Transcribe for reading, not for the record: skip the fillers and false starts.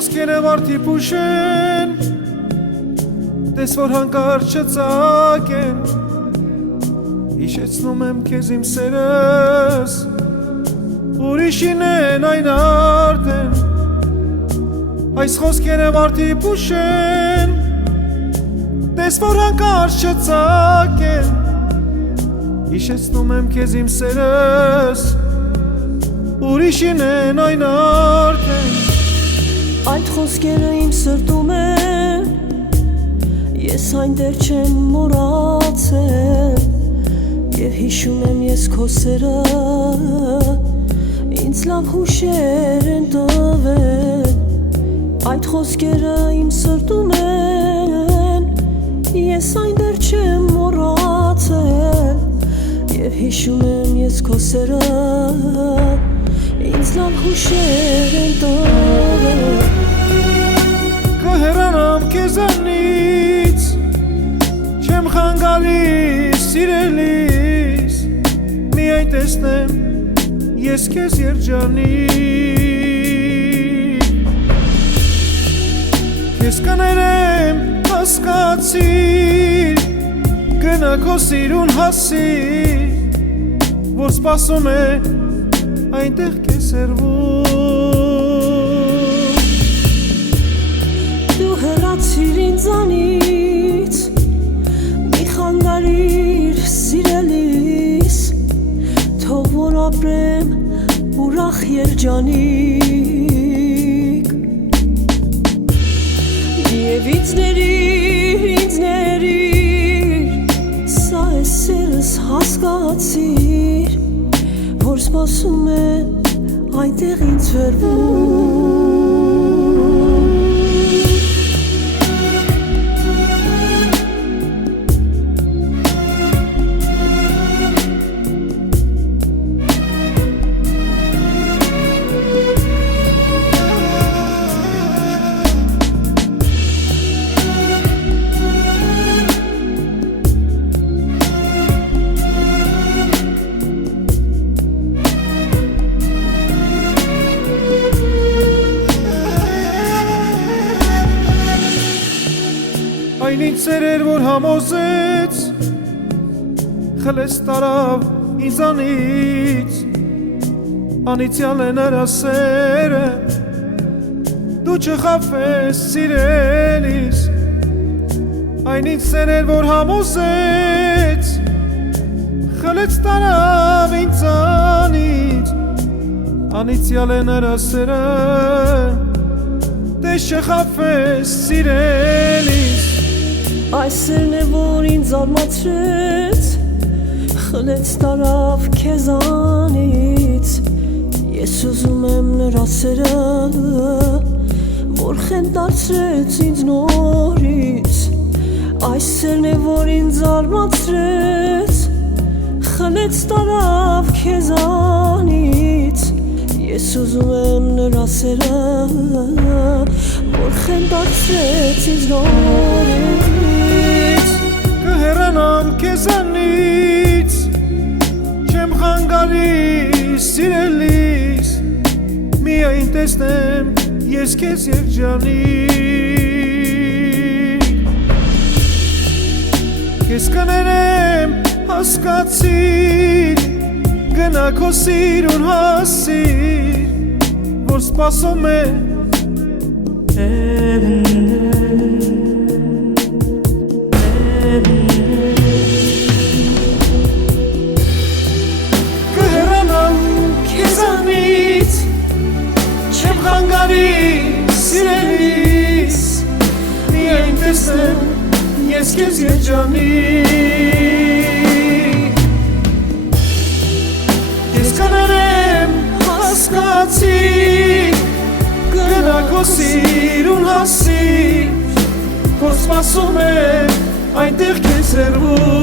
խոսքերը վարդի փուշեն, տես որ հանկարծ չծակեն, հիշեցնում եմ քեզ իմ սերս, ուրիշին են այն արդեն, այս խոսքերը վարդի փուշեն, տես որ հանկարծ չծակեն, հիշեցնում եմ քեզ իմ սերս, ուրիշին են այն արդեն։ Այդ խոսքերը իմ սրտում են, ես այն դեռ չեմ մոռացել, և հիշում եմ ես քո սերը, ինձ լավ հուշեր են տվել։ Այդ խոսքերը իմ սրտում են, ես այն դեռ չեմ մոռացել, և հիշում եմ ես քո սերը, ինձ լավ հուշեր են տվել։ Կհեռանամ քեզանից, չեմ խանգարիր սիրելիս, միայն տեսնեմ ես քեզ երջանիկ, քեզ կներեմ հասկացիր, գնա քո սիրուն հասիր, որ սպասում է այնտեղ քեզ սերվում։ Դու հեռացիր ինձանից, մի խանգարիր սիրելիս, թող որ ապրեմ ուրախ երջանիկ, և ինձ ներիր, սա է սերս հասկացիր, որ սպասում է այնտեղ ինձ վերվում։ Այն ինձ սերեր, որ համոզեց, խլեց տարավ ինձանից, անիցյալ է նրա սերը, դու չխաբվես սիրելիս։ Այն ինձ սերեր, որ համոզեց, խլեց տարավ ինձանից, անիցյալ է նրա սերը, դες չխաբվես սիրելիս։ Այս սերն է, որ ինձ արմացրեց, խլեց տարավ քեզանից, ես ուզում եմ նրա սերը, որ խենթ դարձրեց ինձ նորից։ Այս սերն է, որ ինձ արմացրեց, խլեց տարավ քեզանից, ես ուզում եմ նրա սերը, որ խենթ դարձրեց ինձ նորից։ Կհեռանամ քեզանից, չեմ խանգարիր սիրելիս, միայն տեսնեմ ես քեզ երջանիկ, քեզ կներեմ հասկացիր, գնա քո սիրուն հասիր, որ սպասում է Կհեռանամ քեզանից, չեմ խանգարիր սիրելիս, միայն տեսնեմ ես քեզ երջանիկ, քեզ կներեմ հասկացիր, գնա քո սիրուն հասիր, որ սպասում է այնտեղ քեզ սերվում։